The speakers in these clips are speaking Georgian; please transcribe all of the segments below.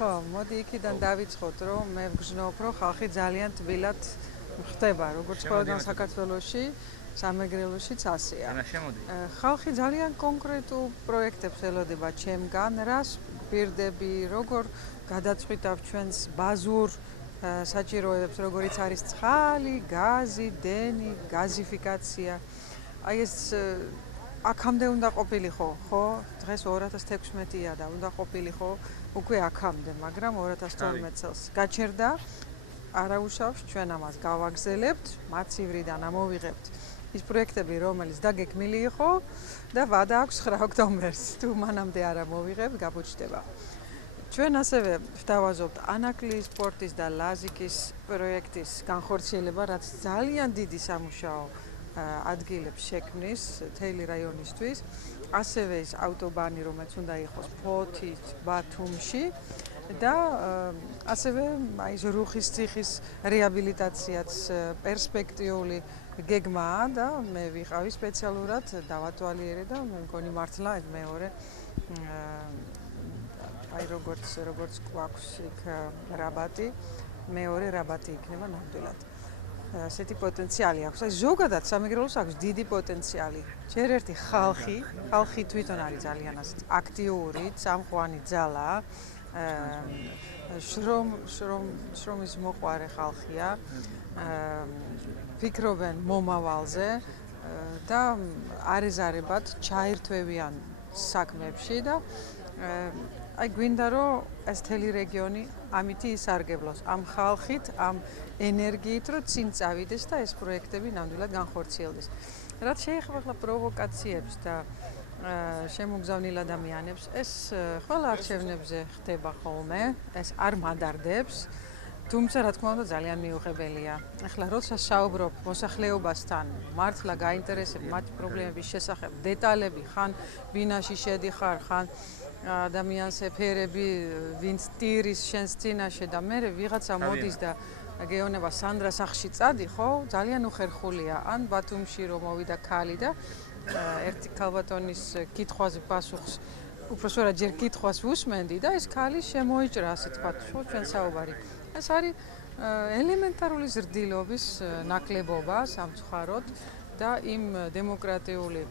ხო, მოდი იქიდან დავიწყოთ, რომ მე ვგრძნობ, რომ ხალხი ძალიან თბილად ხდება, როგორც ყველგან საქართველოში, სამეგრელოშიც ასეა. ხალხი ძალიან კონკრეტულ პროექტებს ელოდება ჩემგან, რას გვპირდები, როგორ გადაწყვიტავ ჩვენს ბაზურ საჭიროებებს, როგორიც არის წყალი, გაზი, დენი, გაზიფიკაცია. აი ეს აქამდე უნდა ყოფილიყო, ხო? დღეს 2016-ია და უნდა ყოფილიყო უკვე აქამდე, მაგრამ 2012 წელს გაჩერდა. არაუშავს ჩვენ ამას გავაგზელებთ, მათ ცივრიდან ამოვიღებთ ის პროექტები, რომელიც დაგექმნილი იყო და ვადა აქვს 9 ოქტომბერს. თუ მანამდე არ ამოვიღებთ, გაბუჩდება. ჩვენ ასევე ვთავაზობთ ანაკლის სპორტის და ლაზიკის პროექტის განხორციელება, რაც ძალიან დიდი სამუშაო ადგილებს შექმნის მთელი რაიონისთვის. ასევე ის ავტობანი, რომელიც უნდა იყოს ფოთით, ბათუმში და ასევე აი ეს რუხის ციხის რეაბილიტაციაც პერსპექტიული გეგმაა და მე ვიყავი სპეციალურად დავათვალიერე და მე მგონი მართლა ეს მეორე აი როგორც გვაქვს იქ რაბატი, მეორე რაბატი იქნება ნამდვილად. ასეთი პოტენციალი აქვს. აი ზოგადად სამეგრელოს აქვს დიდი პოტენციალი. ჯერ ერთი ხალხი თვითონ არის ძალიან აქტიური, წამყვანი ძალა. შრომის მოყვარე ხალხია. ფიქრობენ მომავალზე და არეზარებად ჩაერთვებიან საქმეებში და აი გვინდა რომ ეს მთელი რეგიონი ამითი ისარგებლოს, ამ ხალხით, ამ ენერგიით, რომ წინ წავიდეს და ეს პროექტები ნამდვილად განხორციელდეს. რაც შეეხება პროვოკაციებს და შემოგზავნილ ადამიანებს, ეს ყველა არჩევნებზე ხდება ხოლმე, ეს არ მადარდებს. თუმცა რა თქმა უნდა ძალიან მიუღებელია. ახლა როცა საუბრობ მოსახლეობასთან, მართლა გაინტერესებ მათი პრობლემების შესახებ, დეტალები, ხან ბინაში შედიხარ, ხან ადამიანს ეფერები, ვინც ტირის შენს წინაშე და მე ვიღაცა მოდის და გეუბნება სანდრა სახში წადი, ხო? ძალიან უხერხულია. ან ბათუმში რომ მოვიდა ქალი და ერთი ქალბატონის კითხვაზე პასუხს, უпростоრად ჯერ კითხვას უსმენდი და ეს ქალი შემოიჭრა, ასე თქვა, ხო, ჩვენ საუბარი. ეს არის ელემენტარული ზრდილობის ნაკლებობა სამწუხაროდ და იმ დემოკრატიული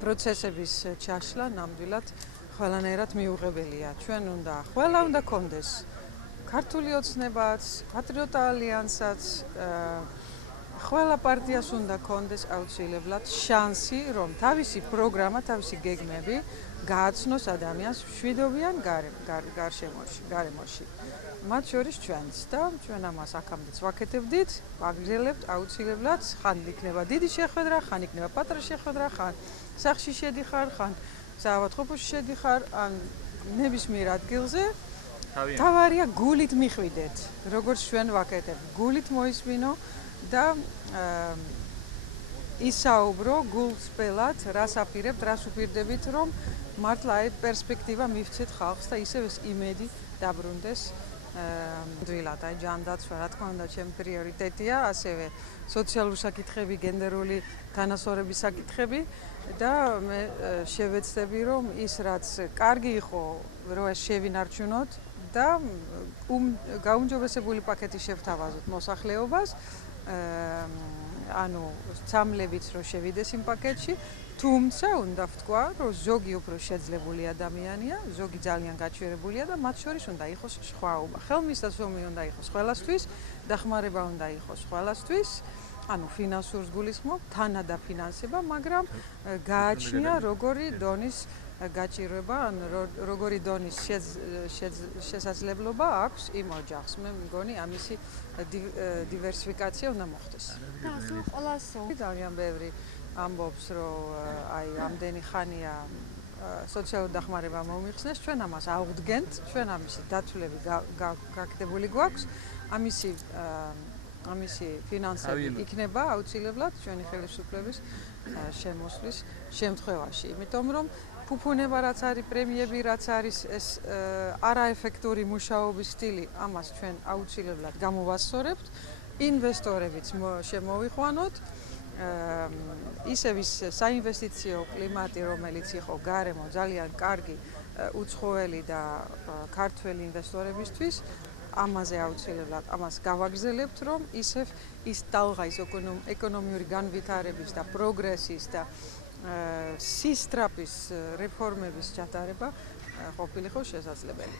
პროცესების ჩაშლა ნამდვილად ყველანაირად მიუღებელია. ჩვენ ყველა უნდა კონდეს ქართული ოცნებაც, პატრიოტთა ალიანსაც, ყველა პარტიას უნდა კონდეს აუცილებლად შანსი, რომ თავისი პროგრამა, თავისი გეგმები გააცნოს ადამიანს მშვიდობიან გარემოში. მათ შორის ჩვენც და ჩვენ ამას აქამდეც ვაკეთებდით, ვაგრძელებთ აუცილებლად, ხან იქნება დიდი შეხვედრა, ხან იქნება პატარა შეხვედრა, ხან სახლში შედიხარ, ხან საავადმყოფოში შედიხარ, ან ნებისმიერ ადგილზე. თავარია გულით მიხვიდეთ, როგორც ჩვენ ვაკეთებთ, გულით მოისმინო და ისაუბრო გულწრფელად, რას აპირებთ, რას უპირდებით, რომ მართლა აი პერსპექტივა მივცეთ ხალხს და ისევ ეს იმედი დაბრუნდეს ნამდვილად. აი ჯანდაცვა, რა თქმა უნდა, ჩემი პრიორიტეტია, ასევე სოციალური საკითხები, გენდერული თანასწორობის საკითხები და მე შევეცდები, რომ ის რაც კარგი იყო, რომ ეს შევინარჩუნოთ და გაუმჯობესებული პაკეტი შევთავაზოთ მოსახლეობას, ანუ სამლებით რომ შევიდეს იმ პაკეტში, თუმცა უნდა ვთქვა, რომ ზოგი უფრო შეძლებული ადამიანია, ზოგი ძალიან გაჩვერებულია და მათ შორის უნდა იყოს სხვაობა. ხელმისაწვდომი უნდა იყოს ყველასთვის, დახმარება უნდა იყოს ყველასთვის, ანუ ფინანსურს გულისხმობ, თანადაფინანსება, მაგრამ გააჩნია როგორი დონის გაჭირვება, ან როგორი დონის შესაძლებლობა აქვს იმ ოჯახს. მე მგონი ამისი დივერსიფიკაცია უნდა მოხდეს. და ახლა ყველას ძალიან ბევრი ამბობს, რომ აი ამდენი ხანია სოციალური დახმარება მომიხსნეს, ჩვენ ამას აღვდგენთ, ჩვენ ამისი დათვლები გაკეთებული გვაქვს, ამისი ფინანსები იქნება აუცილებლად ჩვენი ხელისუფლების შემოსვლის შემთხვევაში, იმიტომ რომ ფუფუნება რაც არის, პრემიები რაც არის, ეს არაეფექტური მუშაობის სტილი, ამას ჩვენ აუცილებლად გამოვასწორებთ, ინვესტორებიც შემოვიყვანოთ, ისევ ის საინვესტიციო კლიმატი, რომელიც იყო გარემო ძალიან კარგი უცხოელი და ქართველი ინვესტორებისთვის ამაზე აუცილებლად ამას გავაგრძელებთ, რომ ისევ ის ტალღა ის ეკონომიური განვითარების და პროგრესის და სისტრაფის რეფორმების ჩატარება ყოფილიყო შესაძლებელი.